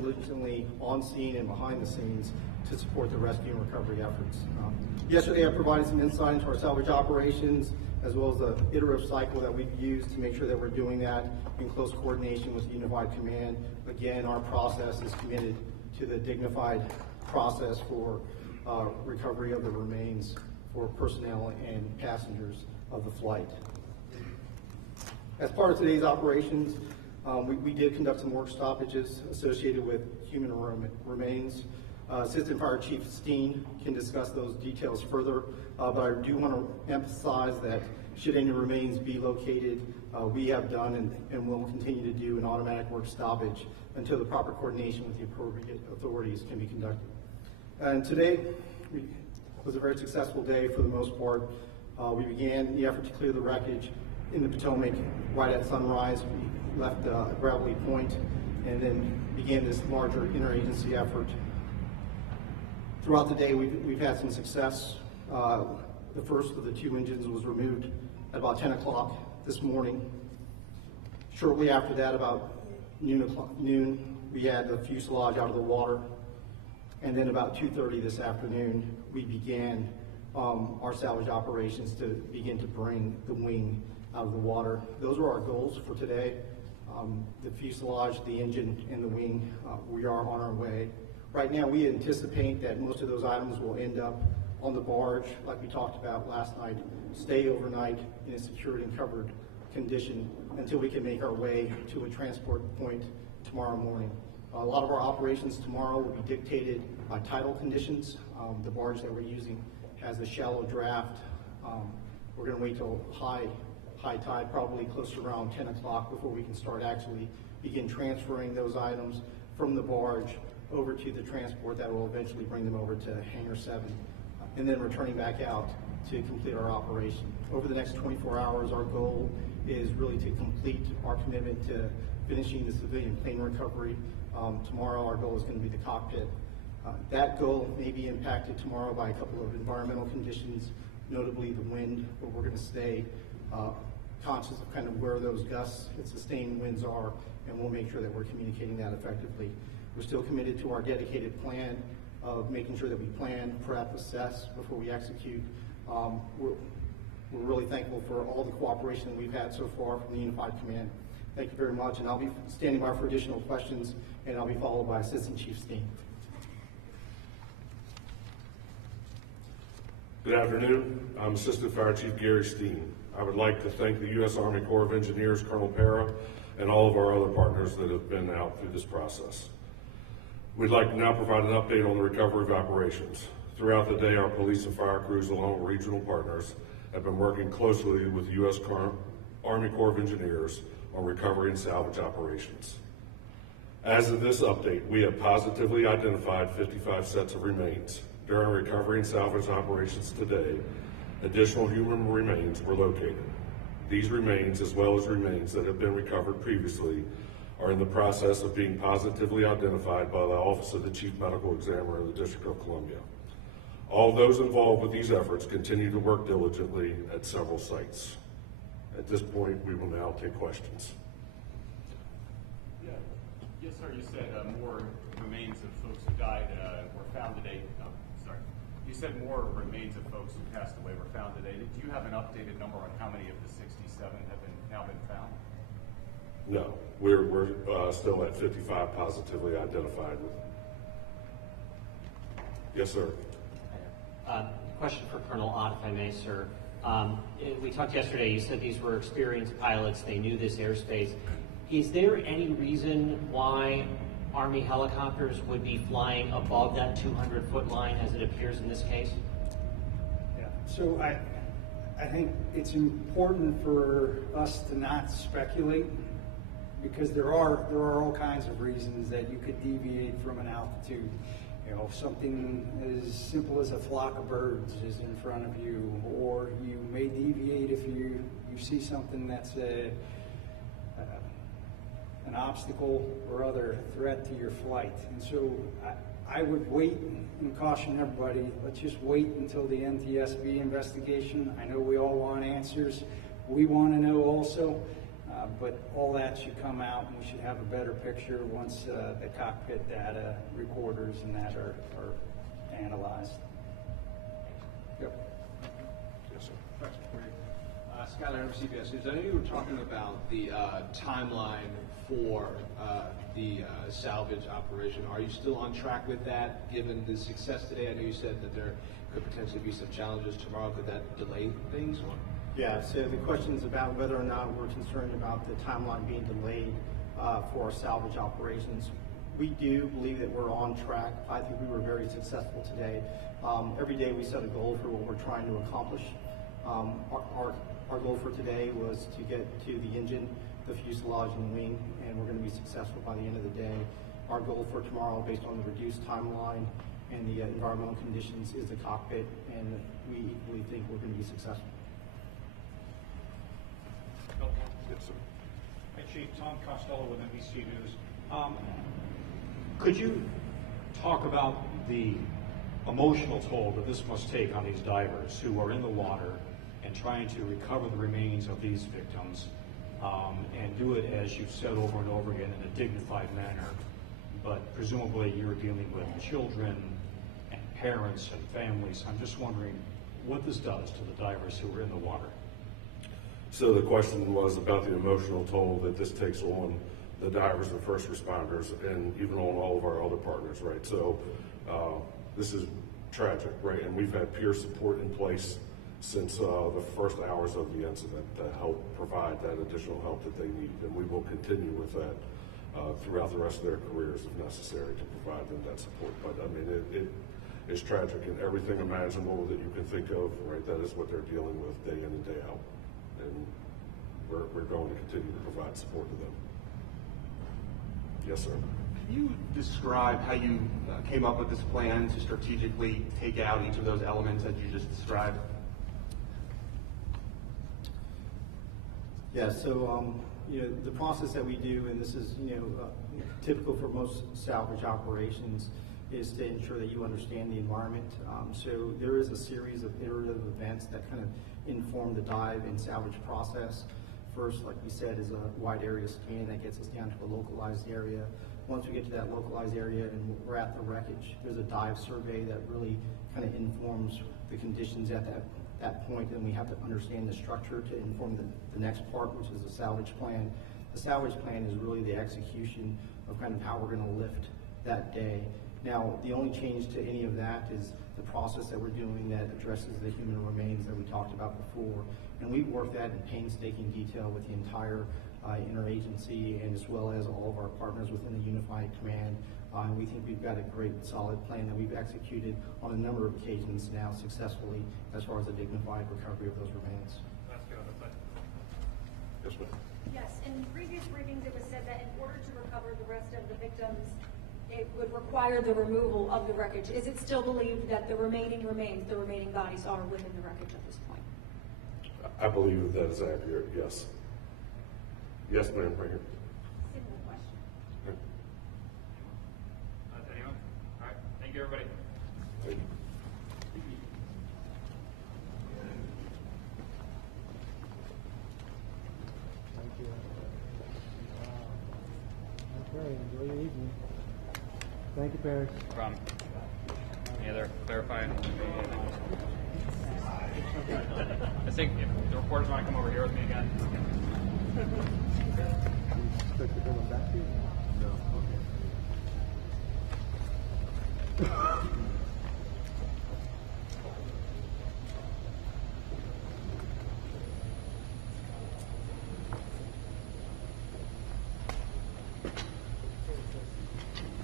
diligently on scene and behind the scenes to support the rescue and recovery efforts. Yesterday I provided some insight into our salvage operations as well as the iterative cycle that we've used to make sure that we're doing that in close coordination with Unified Command. Again, our process is committed to the dignified process for recovery of the remains for personnel and passengers of the flight. As part of today's operations, we did conduct some work stoppages associated with human remains. Assistant Fire Chief Steen can discuss those details further, but I do want to emphasize that should any remains be located, we have done and will continue to do an automatic work stoppage until the proper coordination with the appropriate authorities can be conducted. And today was a very successful day for the most part. We began the effort to clear the wreckage in the Potomac right at sunrise. We left Gravelly Point and then began this larger interagency effort. Throughout the day, we've had some success. The first of the two engines was removed at about 10 o'clock this morning. Shortly after that, about noon, we had the fuselage out of the water. And then about 2:30 this afternoon, we began our salvage operations to begin to bring the wing out of the water. Those are our goals for today. The fuselage, the engine, and the wing, we are on our way. Right now, we anticipate that most of those items will end up on the barge, like we talked about last night, stay overnight in a secured and covered condition until we can make our way to a transport point tomorrow morning. A lot of our operations tomorrow will be dictated by tidal conditions. The barge that we're using has a shallow draft. We're going to wait till high tide, probably close to around 10 o'clock before we can start actually begin transferring those items from the barge over to the transport that will eventually bring them over to Hangar 7, and then returning back out to complete our operation. Over the next 24 hours, our goal is really to complete our commitment to finishing the civilian plane recovery. Tomorrow, our goal is going to be the cockpit. That goal may be impacted tomorrow by a couple of environmental conditions, notably the wind, but we're going to stay conscious of kind of where those gusts and sustained winds are, and we'll make sure that we're communicating that effectively. We're still committed to our dedicated plan of making sure that we plan, prep, assess before we execute. We're really thankful for all the cooperation that we've had so far from the Unified Command. Thank you very much, and I'll be standing by for additional questions, and I'll be followed by Assistant Chief Steen. Good afternoon. I'm Assistant Fire Chief Gary Steen. I would like to thank the U.S. Army Corps of Engineers, Colonel Para, and all of our other partners that have been out through this process. We'd like to now provide an update on the recovery of operations. Throughout the day, our police and fire crews, along with regional partners, have been working closely with the U.S. Army Corps of Engineers on recovery and salvage operations. As of this update, we have positively identified 55 sets of remains. During recovery and salvage operations today, additional human remains were located. These remains, as well as remains that have been recovered previously, are in the process of being positively identified by the Office of the Chief Medical Examiner of the District of Columbia. All those involved with these efforts continue to work diligently at several sites. At this point, we will now take questions. Yeah. Yes, sir. You said more remains of folks who died were found today. Sorry. You said more remains of folks who passed away were found today. Do you have an updated number on how many of the 67 have now been found? No, we're still at 55 positively identified. Yes, sir. Question for Colonel Ott, if I may, sir. We talked yesterday, you said these were experienced pilots, they knew this airspace. Is there any reason why Army helicopters would be flying above that 200-foot line as it appears in this case? Yeah, so I think it's important for us to not speculate, because there are all kinds of reasons that you could deviate from an altitude. You know, something as simple as a flock of birds is in front of you, or you may deviate if you see something that's an obstacle or other threat to your flight. And so I would wait and caution everybody, let's just wait until the NTSB investigation. I know we all want answers. We want to know also, But all that should come out, and we should have a better picture once the cockpit data recorders and that are analyzed. Yep. Yes, sir. Question for you. Scott Adams, CBS News. I know you were talking about the timeline for the salvage operation. Are you still on track with that, given the success today? I know you said that there could potentially be some challenges tomorrow. Could that delay things? Or? Yeah, so the question is about whether or not we're concerned about the timeline being delayed for our salvage operations. We do believe that we're on track. I think we were very successful today. Every day we set a goal for what we're trying to accomplish. Our goal for today was to get to the engine, the fuselage, and the wing, and we're going to be successful by the end of the day. Our goal for tomorrow, based on the reduced timeline and the environmental conditions, is the cockpit, and we equally think we're going to be successful. Yes, sir. Hi, Chief. Tom Costello with NBC News. Could you talk about the emotional toll that this must take on these divers who are in the water and trying to recover the remains of these victims, and do it, as you've said over and over again, in a dignified manner, but presumably you're dealing with children and parents and families. I'm just wondering what this does to the divers who are in the water. So the question was about the emotional toll that this takes on the divers and first responders, and even on all of our other partners, right? So this is tragic, right? And we've had peer support in place since the first hours of the incident to help provide that additional help that they need, and we will continue with that throughout the rest of their careers if necessary to provide them that support. But I mean, it is tragic, and everything imaginable that you can think of, right? That is what they're dealing with day in and day out, and we're going to continue to provide support to them. Yes, sir. Can you describe how you came up with this plan to strategically take out each of those elements that you just described? Yeah, so the process that we do, and this is typical for most salvage operations, is to ensure that you understand the environment. So there is a series of iterative events that kind of inform the dive and salvage process. First, like we said, is a wide area scan that gets us down to a localized area. Once we get to that localized area and we're at the wreckage, there's a dive survey that really kind of informs the conditions at that point, and we have to understand the structure to inform the next part, which is the salvage plan. The salvage plan is really the execution of kind of how we're going to lift that day. Now, the only change to any of that is the process that we're doing that addresses the human remains that we talked about before. And we've worked that in painstaking detail with the entire interagency, and as well as all of our partners within the Unified Command. And we think we've got a great, solid plan that we've executed on a number of occasions now successfully as far as the dignified recovery of those remains. Yes, ma'am. Yes, in previous briefings it was said that in order to recover the rest of the victims, it would require the removal of the wreckage. Is it still believed that the remaining remains, the remaining bodies, are within the wreckage at this point? I believe that is accurate, yes. Yes, ma'am, right here. Similar question. Anyone? All right. Thank you, everybody. Thank you. Thank you. Okay, enjoy your evening. Thank you, Paris. From any other clarifying? I think if the reporters want to come over here with me again. Do you expect to bring them back to you? No. Okay.